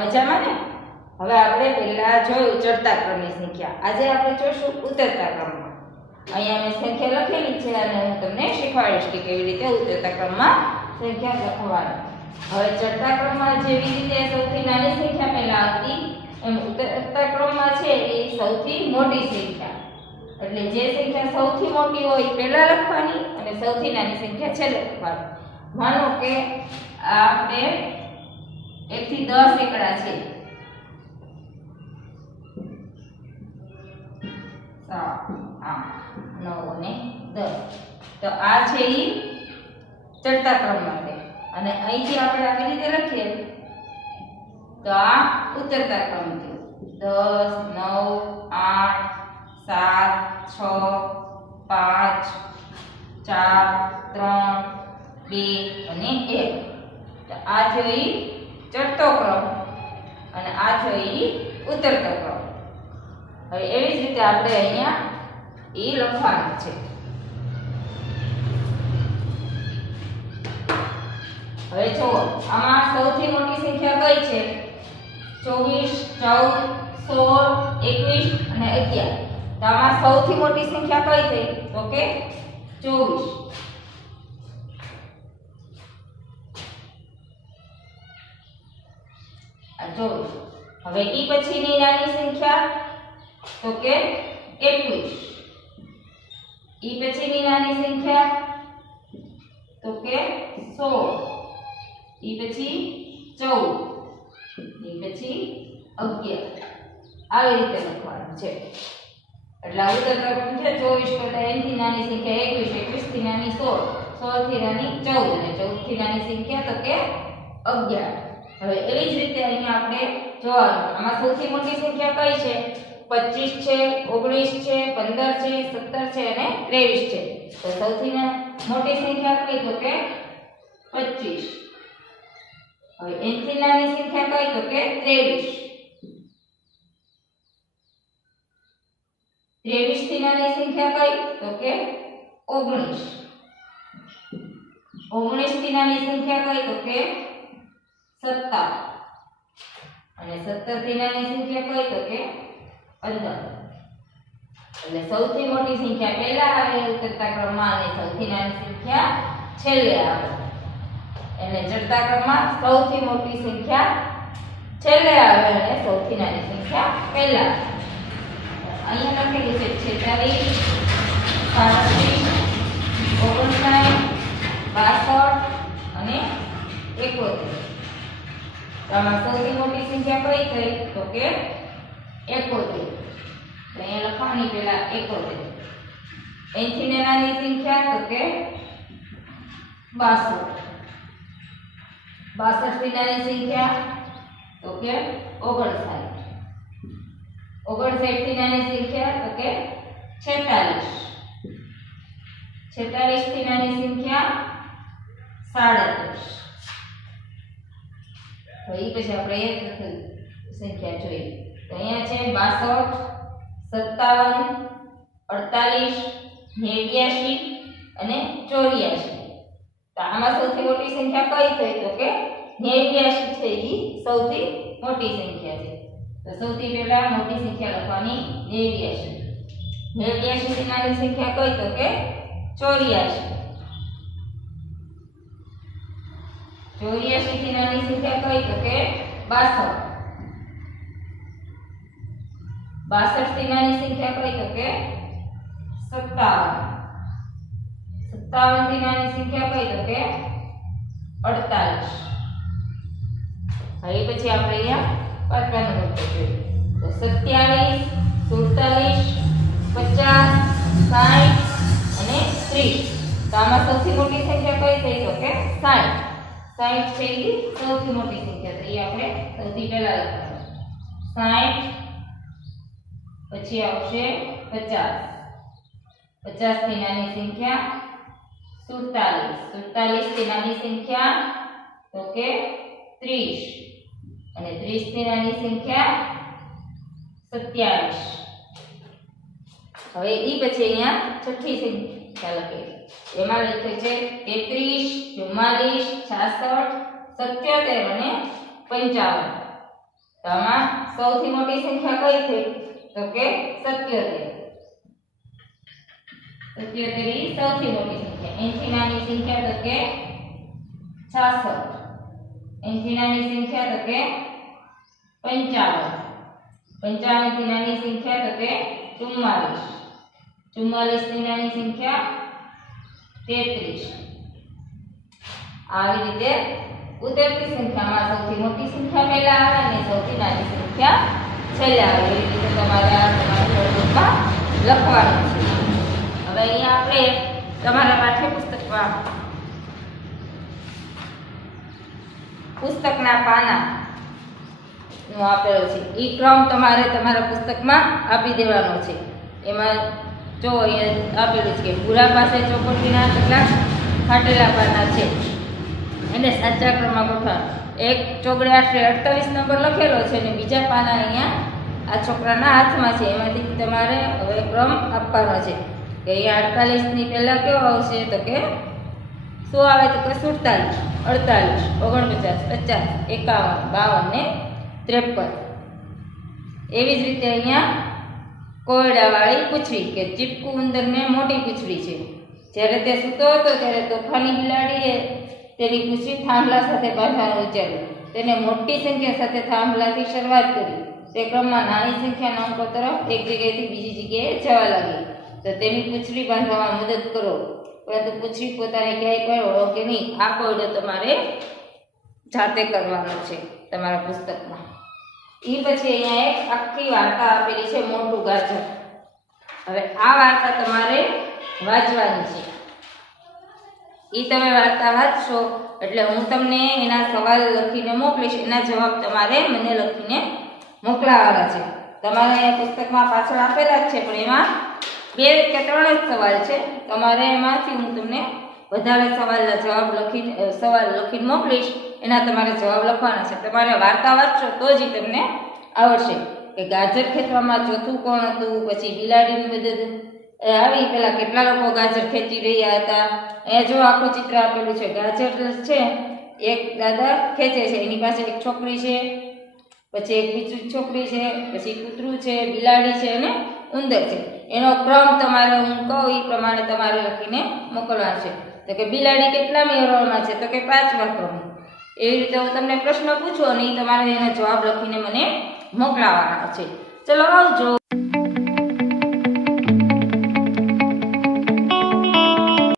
મજામાં ને? હવે આપણે પહેલાં જોયું ચડતા ક્રમની સંખ્યા આજે આપણે જોઈશું ઉતરતા ક્રમમાં. અહીંયા મેં સંખ્યા લખેલી છે અને હું તમને શીખવાડીશ કે કેવી રીતે ઉતરતા ક્રમમાં સંખ્યા લખવાની. હવે ચડતા ક્રમમાં જેવી રીતે સૌથી નાની સંખ્યા પહેલાં આવતી, એમ ઉતરતા ક્રમમાં છે એ સૌથી મોટી સંખ્યા. એટલે જે સંખ્યા સૌથી મોટી હોય પહેલાં લખવાની અને સૌથી નાની સંખ્યા છેલ્લે લખવાની. માનો કે આપણે 1 થી 10 એકડા છે. સાત, આઠ, નવ અને દસ. તો આ છે એ ચડતા માટે. અને અહીંથી આપણે આવી રીતે લખીએ, તો આ ઉતરતા ક્રમ છે. દસ, નવ, આઠ, સાત, છ, પાંચ, ચાર, ત્રણ, બે અને એક. તો આ જોઈ ચડતો ક્રમ અને આ છે એ ઉતરતો ક્રમ. હવે એવી જ રીતે આપણે અહીંયા એ લખવાનું છે. હવે જો આમાં સૌથી મોટી સંખ્યા કઈ છે? ચોવીસ, ચૌદ, સોળ, એકવીસ અને અગિયાર. તો આમાં સૌથી મોટી સંખ્યા કઈ થઈ? તો કે ચોવીસ. ચોવીસ હવે ઈ પછીની નાની સંખ્યા, તો કે એકવીસ. ઈ પછીની નાની સંખ્યા, તો કે સોળ. ઈ પછી ચૌદ. ઈ પછી અગિયાર. આવી રીતે લખવાનું છે. એટલે ઉત્તર ક્રમ છે, ચોવીસ કરતા એનથી નાની સંખ્યા એકવીસ એકવીસથી નાની સોળ. સોળથી નાની ચૌદ. અને ચૌદથી નાની સંખ્યા તો કે અગિયાર. હવે એવી જ રીતે અહીંયા આપણે જોવા આમાં સૌથી મોટી સંખ્યા કઈ છે? પચીસ છે, ઓગણીસ છે, પંદર છે, સત્તર છે અને ત્રેવીસ છે. તો સૌથી મોટી સંખ્યા કઈ તો કે પચીસ. હવે એનથી નાની સંખ્યા કઈ તો કે ત્રેવીસ. ત્રેવીસથી નાની સંખ્યા કઈ તો કે ઓગણીસ. ઓગણીસથી નાની સંખ્યા કઈ તો કે સત્તર. અને સત્તરથી નાની સંખ્યા કઈ તો કે પંદર. એટલે સૌથી મોટી સંખ્યા પહેલા આવે ઉતરતા ક્રમમાં અને સૌથી નાની સંખ્યા છેલ્લે આવે એટલે ચડતા ક્રમમાં સૌથી મોટી સંખ્યા છેલ્લે આવે અને સૌથી નાની સંખ્યા પહેલા. અહીંયા લખેલું છે છેતાલીસ સાડત્રીસ ઓગણસાઠ, બાસઠ અને એકોતેર. તો સૌથી મોટી સંખ્યા કઈ થઈ? તો કે એકોતેર. અહીંયા લખવાની પેલા એકોતેર. એથી ને નાની સંખ્યા તો કે બાસઠ. બાસઠ નાની સંખ્યા તો કે ઓગણસાઠ. ઓગણસાઠથી નાની સંખ્યા તો કે છેતાલીસ. છેતાલીસથી નાની સંખ્યા સાડત્રીસ. તો એ પછી આપણે એક સંખ્યા જોઈએ. તો અહીંયા છે બાસઠ, સત્તાવન, અડતાલીસ, નેવ્યાશી અને ચોર્યાશી. તો આમાં સૌથી મોટી સંખ્યા કઈ થઈ? તો કે નેવ્યાશી છે એ સૌથી મોટી સંખ્યા છે. તો સૌથી પહેલા મોટી સંખ્યા લખવાની નેવ્યાશી. નેવ્યાશી થી નાની સંખ્યા કઈ? તો કે ચોર્યાશી. ચોર્યાશી થી નાની સંખ્યા કઈ તો કે બાસઠ. બાસઠથી નાની સંખ્યા કઈ તો કે સત્તાવન. સત્તાવનથી નાની સંખ્યા કઈ તો કે અડતાલીસ. હવે પછી આપણે અહીંયા પાંચમા નંબર પર જોઈએ. તો સત્યાવીસ, સુડતાલીસ, પચાસ, સાઠ અને ત્રીસ. તો આમાં સૌથી સાઠ છે એ સૌથી મોટી સંખ્યા તો એ આપણે સૌથી પહેલા લખવાનું. સાઠ પછી આવશે પચાસ. પચાસથી નાની સંખ્યા સુડતાલીસ. સુડતાલીસથી નાની સંખ્યા તો કે ત્રીસ. અને ત્રીસથી નાની સંખ્યા સત્યાવીસ. હવે એ પછી અહીંયા છઠ્ઠી સંખ્યા લખી એમાં લખે છે તેત્રીસ, ચુમ્માલીસ સૌથી મોટી સંખ્યા કઈ થઈ? તો કે સત્યોતેર. સત્યોતેર એ સૌથી મોટી સંખ્યા. એનથી નાની સંખ્યા તો કે છાસઠ. એનથી નાની સંખ્યા તો કે પંચાવન. પંચાવનથી નાની સંખ્યા તો કે ચુમ્માલીસ. ચુમ્માલીસની નાની સંખ્યા તેત્રીસ. આવી રીતે ઉતરતી સંખ્યામાં સૌથી મોટી સંખ્યા પહેલા આવે અને સૌથી નાની સંખ્યા છેલ્લે આવે. એવી રીતે તમારે આ તમારા લખવાનું છે. હવે અહીંયા આપણે તમારા પાઠ્યપુસ્તકમાં પુસ્તકના પાના આપેલો છે. એ ક્રમ તમારે તમારા પુસ્તકમાં આપી દેવાનો છે. એમાં જો અહીંયા આપેલું છે કે ભૂરા પાસે ચોકટીના કેટલાક ફાટેલા પાના છે. એને સાચા ક્રમમાં ગોઠવા એક ચોગડે આશરે અડતાલીસ નંબર લખેલો છે અને બીજા પાના અહીંયા આ છોકરાના હાથમાં છે. એમાંથી તમારે હવે ક્રમ આપવાનો છે કે અહીંયા અડતાલીસની પહેલાં કેવો આવશે તો કે શું આવે તો કે સુડતાલીસ, અડતાલીસ, ઓગણપચાસ, પચાસ, એકાવન, બાવન ને ત્રેપન. એવી જ રીતે અહીંયા કોયડાવાળી પૂછડી કે ચીપકુ ઉંદરને મોટી પૂછડી છે. જ્યારે તે સૂતો હતો ત્યારે તોફાની બિલાડીએ તેની પૂછડી થાંભલા સાથે બાંધવાનું વિચાર્યું. તેને મોટી સંખ્યા સાથે થાંભલાથી શરૂઆત કરી. તે ક્રમમાં નાની સંખ્યાના અંકો તરફ એક જગ્યાએથી બીજી જગ્યાએ જવા લાગી. તો તેની પૂંછડી બાંધવામાં મદદ કરો. પરંતુ પૂંછડી પોતાને ક્યાંય કરો કે નહીં. આ કોયડો તમારે જાતે કરવાનો છે તમારા પુસ્તકમાં. એ પછી અહીંયા એક આખી વાર્તા આપેલી છે, મોટું ગાજર. હવે આ વાર્તા તમારે વાંચવાની છે. એ તમે વાર્તા વાંચશો, એટલે હું તમને એના સવાલ લખીને મોકલીશ, એના જવાબ તમારે મને લખીને મોકલાવાના છે. તમારે અહીંયા પુસ્તકમાં પાછળ આપેલા જ છે, પણ એમાં બે કે ત્રણ જ સવાલ છે. તમારે એમાંથી હું તમને વધારે સવાલના જવાબ લખીને સવાલ લખીને મોકલીશ. એના તમારે જવાબ લખવાના છે. તમારે વાર્તા વાંચશો તો જ તમને આવડશે. કે ગાજર ખેતવામાં ચોથું કોણ હતું? પછી બિલાડીની મદદ. એ આવી પેલા કેટલા લોકો ગાજર ખેંચી રહ્યા હતા? એ જો આખું ચિત્ર આપેલું છે. ગાજર છે, એક દાદા ખેંચે છે. એની પાસે એક છોકરી છે, પછી એક બીજું છોકરી છે, પછી કૂતરું છે, બિલાડી છે અને ઉંદર છે. એનો ક્રમ તમારે હું કહું એ પ્રમાણે તમારે લખીને મોકલવાનો છે. તો કે બિલાડી કેટલા હરોળમાં છે? તો કે પાંચમા ક્રમ એવી રીતે હું તમને પ્રશ્ન પૂછું અને તમારે એનો જવાબ લખીને મને મોકલાવવાના છે. ચલો આવજો.